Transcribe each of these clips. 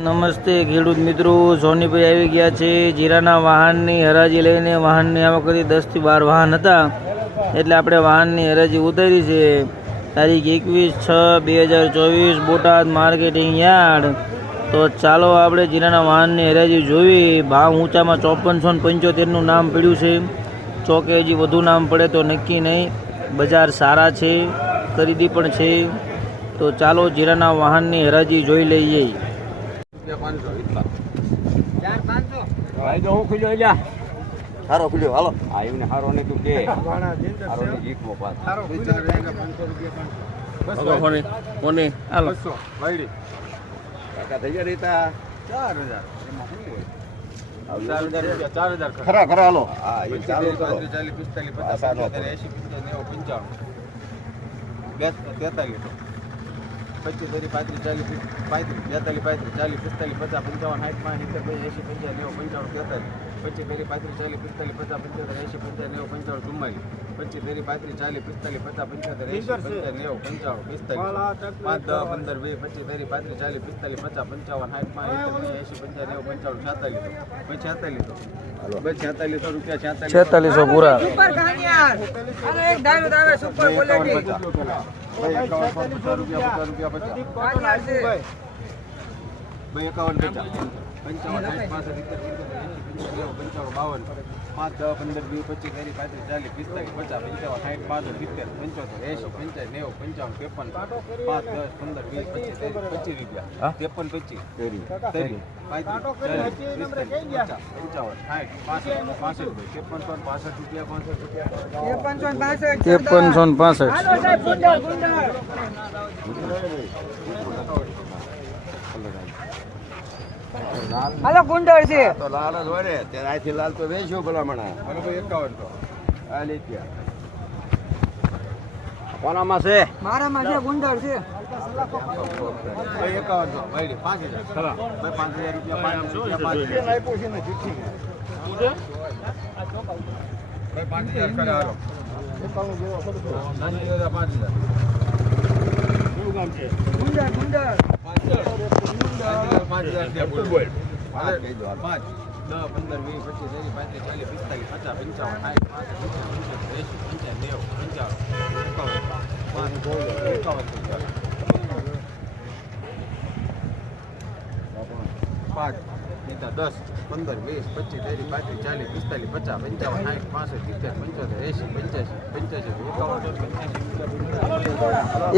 નમસ્તે ખેડૂત મિત્રો, સોનીભાઈ આવી ગયા છે. જીરાના વાહનની હરાજી લઈને વાહનની આવક હતી દસથી બાર વાહન હતા. એટલે આપણે વાહનની હરાજી ઉતારી છે. તારીખ એકવીસ છ બે હજાર ચોવીસ, બોટાદ માર્કેટિંગ યાર્ડ. તો ચાલો આપણે જીરાના વાહનની હરાજી જોવી. ભાવ ઊંચામાં ચોપનસો ને પંચોતેરનું નામ પડ્યું છે. ચોકે હજી વધુ નામ પડે તો નક્કી નહીં. બજાર સારા છે, ખરીદી પણ છે. તો ચાલો જીરાના વાહનની હરાજી જોઈ લઈએ. ભાઈ તો હું ખુલ્યો લ્યા. સારો ખુલ્યો હાલો. આ એમને હારો ને તું કે. હારો ને જીતવો પાછો હાલો. કાકા થઈ ગયા રીતા? ખરા ખરા હાલો. હા એ ચાલુ કરો. પચીસ તરી પાંત્રીસ, ચાલીસ પાંત્રીસ, બેતાલીસ, પાંત્રીસ, ચાલીસ, પિસ્તાલીસ, પચાસ, પંચાવન, સાઠ પાંચ સિત્તેર પંચાસ એંશી પંચાવન નેવું પંચાવન તેતાલીસ. પચીસ તરી પાંત્રીસ ચાલીસ પિસ્તાલીસ પચાસ પંચોતેર એંશી પંચાવન નેવું પંચાવન ચુમ્માલીસ. પચીસ તરી પાંત્રીસ ચાલીસ પિસ્તાલીસ પચાસ પંચોતેર એંશી પંચાવન નેવું પંચાવન પિસ્તાલીસ. પાંચ દસ પંદર વીસ પચીસ તરી પાંત્રીસ ચાલીસ પિસ્તાલીસ પચાસ પંચાવન સાઠ પાંચ સિત્તેર એંશી પંચાવન નેવું પંચાવન છેતાલીસ પછી છેતાલીસો છેતાલીસો પૂરા. સુપર ઘાણિયાર અને એક ડાયમંડ આવે સુપર ક્વોલિટી ભાઈ એકાવન પચાસ ભાઈ એકાવન પંચાવન સાઠ પાસઠ પંચાવન બાવન પાંચ દસ પંદર વીસ પચીસ ત્રીસ પાંત્રીસ ચાલીસ પિસ્તાલીસ પચાસ પંચાવન સાઠ પાસઠ સિત્તેર પંચોતેર એંશી પંચાવન નેવું પંચાવન ત્રેપન પાંચ દસ પંદર વીસ પચીસ પચીસ રૂપિયા ત્રેપન પચીસ ચાલીસ ત્રેપનસો પાસઠ ત્રેપનસો પાસઠ હાલો ગુંડર છે. તો લાલ જ હોય ને ત્યારે આથી લાલ તો વેચ્યો ભલામણ. અને ભાઈ એકાવન તો. આ લઈ ગયા. કોનામાં છે? મારામાં છે ગુંડર છે. એકાવન તો ભાઈ પાંચ હજાર. પાંચ હજાર રૂપિયા પાંચ રૂપિયા પાંચ હજાર. ભાઈ પાંચ હજાર ખરા હાલો. દસ હજાર પાંચ હજાર. ગુંડર ગુંડર પાંચ હજાર પાંચ હજાર ત્યાં બોલ પાંચ કહી દો હાલો. પાંચ દસ પંદર વીસ પચીસ ત્રીસ પાંત્રીસ ચાલીસ પિસ્તાલીસ પચાસ પંચાવન સાઠ પાંચ સિત્તેર પંચોતેર એંશી પંચાવન નેવું પંચાવન એકાવન પાંચ એકાવન પંચાવન. પાંચ નીતા દસ પંદર વીસ પચીસ ત્રીસ પાંત્રીસ ચાલીસ પિસ્તાલીસ પચાસ પંચાવન સાઠ પાસઠ સિત્તેર પંચોતેર એંશી પંચ્યાસી પંચ્યાસી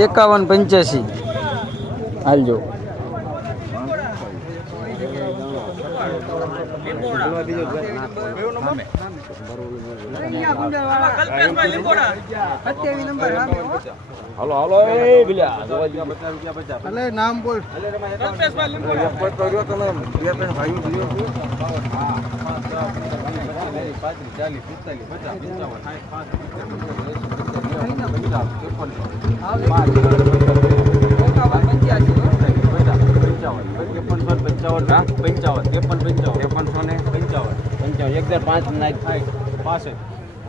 એકાવન પંચ્યાસી. હલો હલો એ બિલા અલે નામ બોલ. કલ્પેશભાઈ લીંબોડા એરપોર્ટ તમે બે ત્રણ ભાઈઓ ગયો હા 40 45 50 55 પંચાવન પાંચ પાસઠ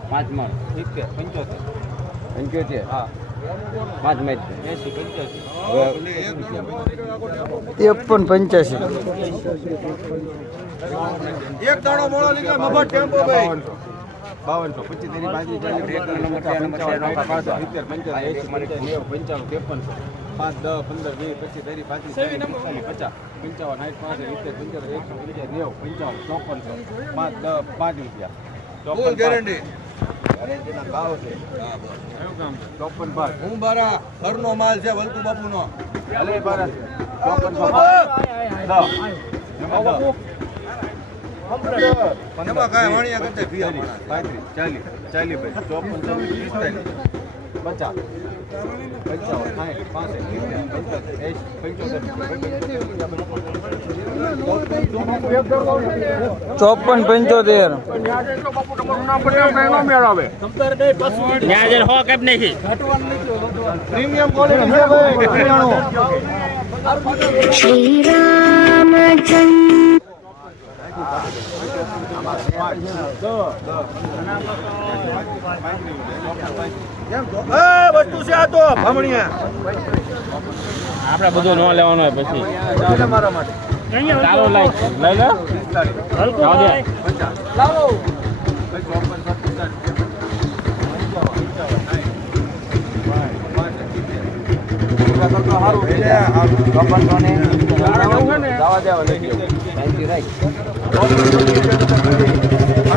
પાંચ મણ સિત્તેર પંચોતેર પંચોતેર હા પાંચ મેચ એસી પંચ્યાસી ત્રેપન પંચ્યાસી એક દાડો મોળો લીધા મફત ટેમ્પો ભાઈ બાવનસો પચીસ પંચાવન પંચાવન એંશી પંચાવન ત્રેપનસો પાંચ દસ પંદર વીસ પચીસ તેરી પાંત્રીસ ચાલીસ પચાસ પંચાવન સાઠ પાસઠ સિત્તેર પંચોતેર એકસો પંચાવન નેવું પંચાવન ચોપનસો પાંચ દસ પાંચ રૂપિયા. ચોપન ફૂલ ગેરંટી ગેરંટીના ભાવ છે. ચોપન પાંચ. હું બારા ઘરનો માલ છે વલતુ બાપુનો. અલે બારા ચોપનસો પાંચ. એમાં કાંઈ વાણિયા કરતા ચાલીસ ચાલીસ ભાઈ. ચોપન ચોવીસ પિસ્તાલીસ. પચાસ પંચાવન સાઠ પાસઠ ચોપન પંચોતેર. પ્રીમિયમ ક્વોલિટી છે ભાઈ આ વસ્તુ છે બધું ન લેવાનું હોય પછી. લઈ લે.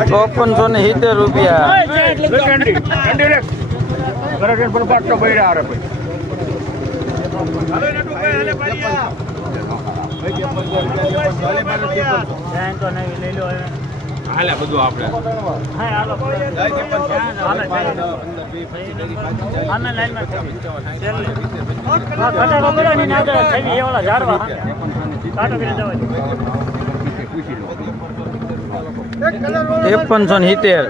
ચોપનસો ને સિત્તેર રૂપિયા. ಕರೆಕ್ಟ್ ಬರ್ಬಾಟ್ಟು ಬೈರ ಆರಪ್ಪ હાલે બધું આપણે. અમે લાઈનમાં ઝાડવા સિત્તેર.